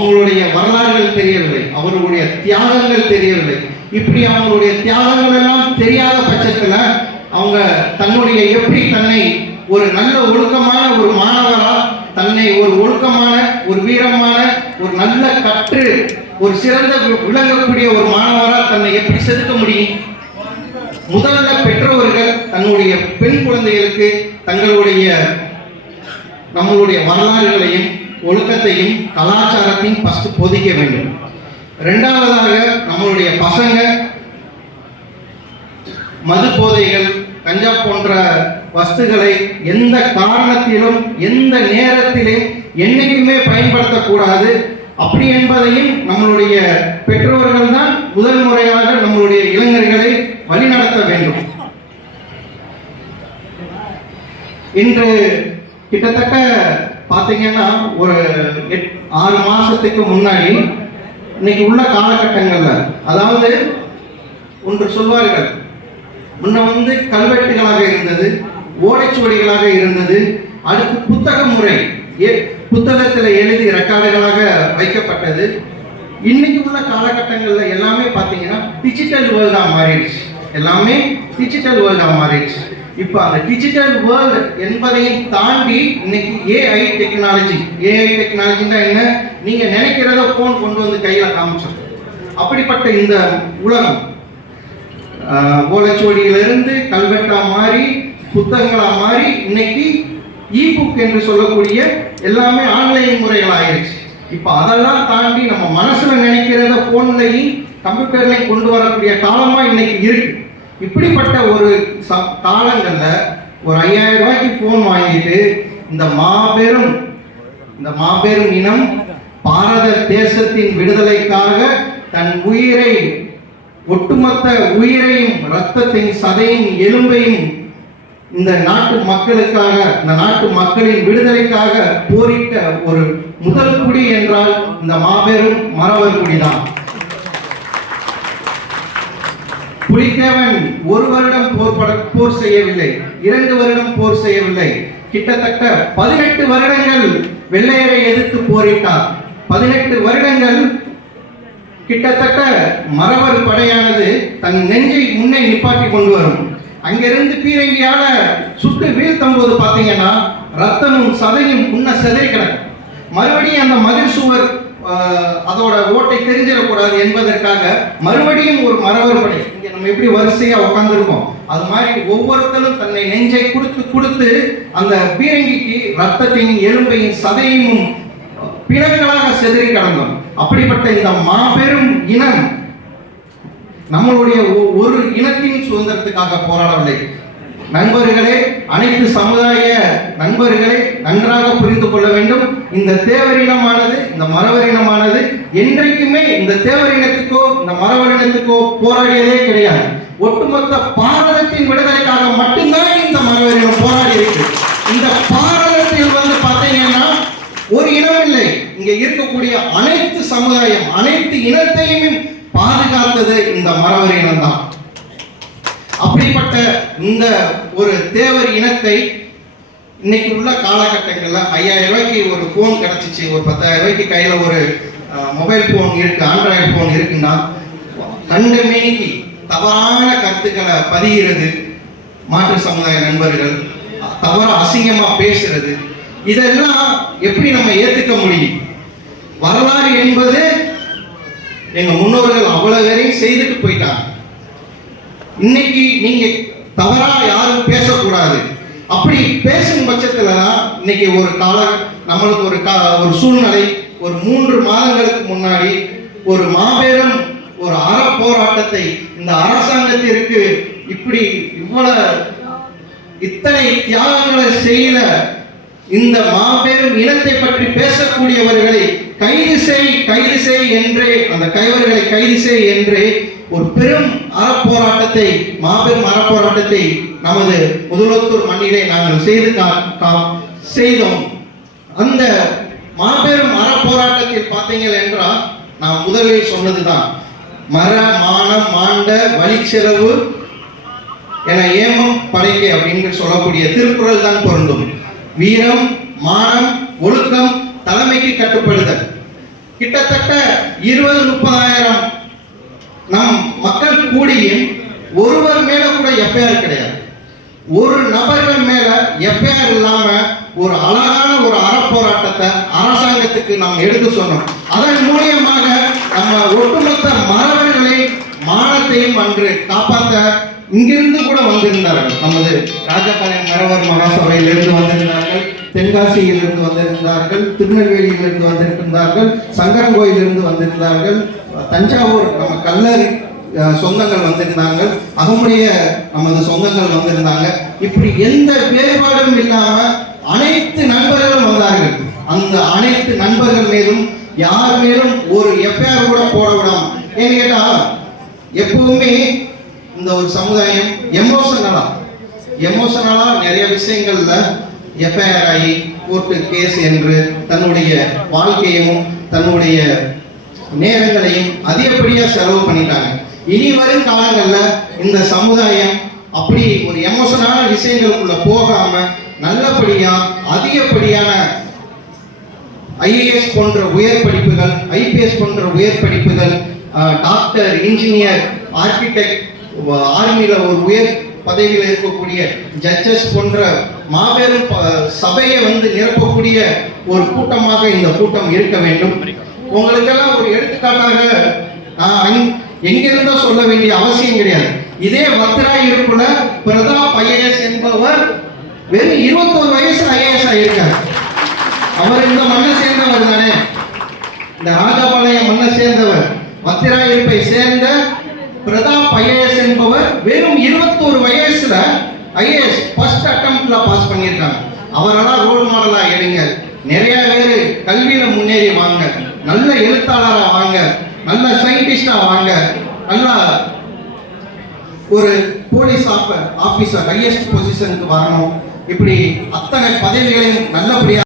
அவங்களுடைய வரலாறுகள் தெரியவில்லை அவர்களுடைய தியாகங்கள் தெரியவில்லை. இப்படி அவங்களுடைய தியாகங்கள் எல்லாம் தெரியாத பட்சத்துல அவங்க தன்னுடைய எப்படி தன்னை ஒரு நல்ல ஒழுக்கமான ஒரு மாணவரா தன்னை ஒரு ஒழுக்கமான ஒரு வீரமான ஒரு நல்ல கற்று ஒரு சிறந்த விளங்கக்கூடிய ஒரு மாணவரா தன்னை எப்படி செதுக்க முடியும்? முதல்ல பெற்றோர்கள் தன்னுடைய பெண் குழந்தைகளுக்கு தங்களுடைய நம்மளுடைய வரலாறுகளையும் ஒழுக்கத்தையும் கலாச்சாரத்தையும் ஃபஸ்ட்டு போதிக்க வேண்டும். ரெண்டாவதாக நம்மளுடைய பசங்க மது போதைகள் கஞ்சா போன்ற வஸ்துகளை எந்த காரணத்திலும் எந்த நேரத்திலும் என்னைக்குமே பயன்படுத்தக்கூடாது. அப்படி என்பதையும் நம்மளுடைய பெற்றோர்கள் தான் முதல் முறையாக நம்மளுடைய இளைஞர்களை வழிநடத்த வேண்டும். இன்று கிட்டத்தட்ட பார்த்தீங்கன்னா ஒரு எட் ஆறு மாசத்துக்கு முன்னாடி இன்னைக்கு உள்ள காலகட்டங்கள்ல அதாவது ஒன்று சொல்வார்கள் முன்ன வந்து கல்வெட்டுகளாக இருந்தது ஓலைச்சுவடிகளாக இருந்தது அடுத்து புத்தக முறை புத்தகத்தில் எழுதி ரெக்கார்டுகளாக வைக்கப்பட்டது. இன்னைக்கு உள்ள காலகட்டங்களில் எல்லாமே பார்த்தீங்கன்னா டிஜிட்டல் வேர்ல்டாக மாறிடுச்சு. எல்லாமே டிஜிட்டல் வேர்ல்டாக மாறிடுச்சு. இப்போ அந்த டிஜிட்டல் வேர்ல்டு என்பதையும் தாண்டி இன்னைக்கு ஏஐ டெக்னாலஜி ஏஐ டெக்னாலஜின்னா என்ன? நீங்க நினைக்கிறத போன் கொண்டு வந்து கையில காமிச்சோம். அப்படிப்பட்ட இந்த உலகம் ஆஹ், ஓலைச்சுவடியிலிருந்து கல்வெட்டா மாறி புத்தகங்களா மாறி இன்னைக்கு இ புக் என்று சொல்லக்கூடிய எல்லாமே ஆன்லைன் முறைகள் ஆயிடுச்சு இப்போ அதெல்லாம் தாண்டி நம்ம மனசுல நினைக்கிறத போன்லையும் கம்ப்யூட்டர்லையும் கொண்டு வரக்கூடிய காலமாக இன்னைக்கு இருக்கு. இப்படிப்பட்ட ஒரு ச- காலங்களில் ஒரு ஐயாயிரம் ரூபாய்க்கு ஃபோன் வாங்கிட்டு இந்த மாபெரும் இந்த மாபெரும் இனம் பாரத தேசத்தின் விடுதலைக்காக தன் உயிரை ஒட்டுமொத்த உயிரையும் ரத்தத்தின் சதையும் எலும்பையும் இந்த நாட்டு மக்களுக்காக இந்த நாட்டு மக்களின் விடுதலைக்காக போரிட்ட ஒரு முதல் குடி என்றால் இந்த மாபெரும் மறவர் குடிதான். புலிகேவன் ஒரு வருடம் போர் போர் செய்யவில்லை இரண்டு வருடம் போர் செய்யவில்லை. கிட்டத்தட்ட பதினெட்டு வருடங்கள் வெள்ளையரை எதிர்த்து போரிட்டார். பதினெட்டு வருடங்கள் கிட்டத்தட்ட மறவர் படையானது தன் நெஞ்சை முன்னே நிப்பாட்டி கொண்டு வரும். அங்கிருந்து பீரங்கியால சுட்டு வீழ்த்தும் போது பார்த்தீங்கன்னா ரத்தமும் சதையும் முன்ன சிதறி கிடக்கும். மறுபடியும் அந்த மதில் சுவர் அதோட ஓட்டை தெரிஞ்சிடக்கூடாது என்பதற்காக மறுபடியும் ஒரு மறவர் படை இங்க நம்ம எப்படி வரிசையா உட்கார்ந்துருக்கோம் அது மாதிரி ஒவ்வொருத்தரும் தன்னை நெஞ்சை கொடுத்து கொடுத்து அந்த பீரங்கிக்கு ரத்தத்தையும் எலும்பையும் சதையும் பிணங்களாக சிதறி கடந்தோம். அப்படிப்பட்ட இந்த மாபெரும் இனம் நம்மளுடைய ஒரு இனத்தின் சுதந்திரத்துக்காக போராடவில்லை. நண்பர்களே அனைத்து சமுதாய நண்பர்களே நன்றாக புரிந்து கொள்ள வேண்டும். இந்த தேவரினமானது இந்த மரவரினமானது என்றைக்குமே இந்த தேவரினத்துக்கோ இந்த மரவரினத்துக்கோ போராடியதே கிடையாது. ஒட்டுமொத்த பாரதத்தின் விடுதலைக்காக மட்டும்தான் இந்த மரவரினம் போராடி இருக்கு இந்த பாரதத்தில் வந்து பார்த்தீங்கன்னா ஒரு இனம் இல்லை. இங்க இருக்கக்கூடிய அனைத்து சமுதாயம் அனைத்து இனத்தையும் பாதுகாத்தது இந்த மறவர் இனம்தான் அப்படிப்பட்ட இந்த ஒரு தேவர் இனத்தை இன்னைக்கு உள்ள காலகட்டங்களில் ஐயாயிரம் ரூபாய்க்கு ஒரு ஃபோன் கிடச்சிச்சு ஒரு பத்தாயிரம் ரூபாய்க்கு கையில் ஒரு மொபைல் ஃபோன் இருக்குது ஆண்ட்ராய்டு ஃபோன் இருக்குன்னா கண்டு மேனிக்கு தவறான கருத்துக்களை பதிகிறது மாற்று சமுதாய நண்பர்கள் தவற அசிங்கமாக பேசுறது இதெல்லாம் எப்படி நம்ம ஏற்றுக்க முடியும்? வரலாறு என்பது எங்கள் முன்னோர்கள் அவ்வளோ வரையும் செய்துட்டு போயிட்டாங்க. இன்னைக்கு நீங்கள் தவறாக யாரும் அப்படி பேசும் பட்சத்துல தான் இன்னைக்கு ஒரு கால நம்மளுக்கு ஒரு கா ஒரு சூழ்நிலை ஒரு மூன்று மாதங்களுக்கு முன்னாடி ஒரு மாபெரும் ஒரு அற போராட்டத்தை இந்த அரசாங்கத்திற்கு இப்படி இவ்வளவு இத்தனை தியாகங்களை செய்த இந்த மாபெரும் இனத்தை பற்றி பேசக்கூடியவர்களை கைது செய் கைது செய் என்றே அந்த கைவர்களை கைது செய் என்றே ஒரு பெரும் அறப்போராட்டத்தை மாபெரும் அறப்போராட்டத்தை நமது முதலத்தூர் மண்ணிலே நாங்கள் செய்து செய்தோம். அந்த மாபெரும் அறப்போராட்டத்தில் பார்த்தீங்கள் என்றால் நான் முதலில் சொன்னதுதான். மர மானம் மாண்ட வழிச்செலவு என ஏமம் படைக்க அப்படின்னு சொல்லக்கூடிய திருக்குறள் தான் பொருந்தும். வீரம் மானம் ஒழுக்கம் தலைமைக்கு கட்டுப்படுதல். கிட்டத்தட்ட இருபது முப்பதாயிரம் நம் மக்கள் கூடியும் ஒருவர் மேல கூட எஃப்ஐஆர் கிடையாது. ஒரு நபர்கள் மேல எஃப்ஐஆர் இல்லாம ஒரு அழகான ஒரு அறப்போராட்டத்தை அரசாங்கத்துக்கு நாம் எடுத்து சொன்னோம் அதன் மூலியமாக நம்ம ஒட்டுமொத்த மாணவர்களை மானத்தையும் அன்று காப்பாற்ற இங்கிருந்து கூட வந்திருந்தார்கள். நமது ராஜபாளையம் மரவர் மகாசபையிலிருந்து வந்திருந்தார்கள். தென்காசியிலிருந்து வந்திருந்தார்கள். திருநெல்வேலியிலிருந்து வந்திருந்தார்கள். சங்கரங்கோயிலிருந்து வந்திருந்தார்கள். தஞ்சாவூர் நம்ம கல்லறி சொந்தங்கள் வந்திருந்தாங்க அகமுடைய நமது சொந்தங்கள் வந்திருந்தாங்க. இப்படி எந்த வேறுபாடும் இல்லாம அனைத்து நண்பர்களும் வந்தார்கள். அந்த அனைத்து நண்பர்கள் மேலும் யார் மேலும் ஒரு எஃப்ஐஆர் கூட போட விடாம. ஏன்னு கேட்டா எப்பவுமே இந்த ஒரு சமுதாயம் எமோஷனலா எமோஷனலா நிறைய விஷயங்கள்ல எஃப்ஐஆர் ஆகி கோர்ட்டு கேஸ் என்று தன்னுடைய வாழ்க்கையையும் தன்னுடைய நேரங்களையும் அதிகப்படியா செலவு பண்ணிட்டாங்க. இனி வரும் காலங்கள்ல இந்த சமுதாயம் அப்படி ஒரு எமோஷனான விஷயங்களுக்குள்ள போகாம நல்லபடியா அதிகப்படியான ஐஏஎஸ் போன்ற உயர் படிப்புகள் ஐபிஎஸ் போன்ற உயர் படிப்புகள் டாக்டர் இன்ஜினியர் ஆர்கிடெக்ட் ஆர்மியில ஒரு உயர் பதவியில் இருக்கக்கூடிய ஜட்ஜஸ் போன்ற மாபெரும் சபையை வந்து நிரப்பக்கூடிய ஒரு கூட்டமாக இந்த கூட்டம் இருக்க வேண்டும். உங்களுக்கெல்லாம் ஒரு எடுத்துக்காட்டாக அங்- எங்கிருந்தோ சொல்ல வேண்டிய அவசியம் கிடையாது. இதே வத்ரா இருப்புல பிரதாப் ஐஏஎஸ் என்பவர் வெறும் இருபத்தோரு வயசு ஐஏஎஸ் ஆகியிருக்கார் அவர் இந்த மண்ணை சேர்ந்தவர் தானே. இந்த ராஜபாளையம் மண்ணை சேர்ந்தவர். வத்திராயிருப்பை சேர்ந்த பிரதாப் ஐஏஎஸ் என்பவர் வெறும் இருபத்தோரு வயசுல ஐஏஎஸ் ஃபர்ஸ்ட் அட்டம்ப்ட்ல பாஸ் பண்ணியிருக்காங்க. அவரெல்லாம் ரோல் மாடலா எடுங்க. நிறைய பேர் கல்வியில முன்னேறி வாங்க. நல்ல எழுத்தாளரா வாங்க. நல்ல சயின்டிஸ்டா வாங்க. நல்லா ஒரு போலீஸ் ஆஃபர் ஆபீசர் ஹையஸ்ட் பொசிஷனுக்கு வரணும். இப்படி அத்தனை பதவிகளையும் நல்லபடியாக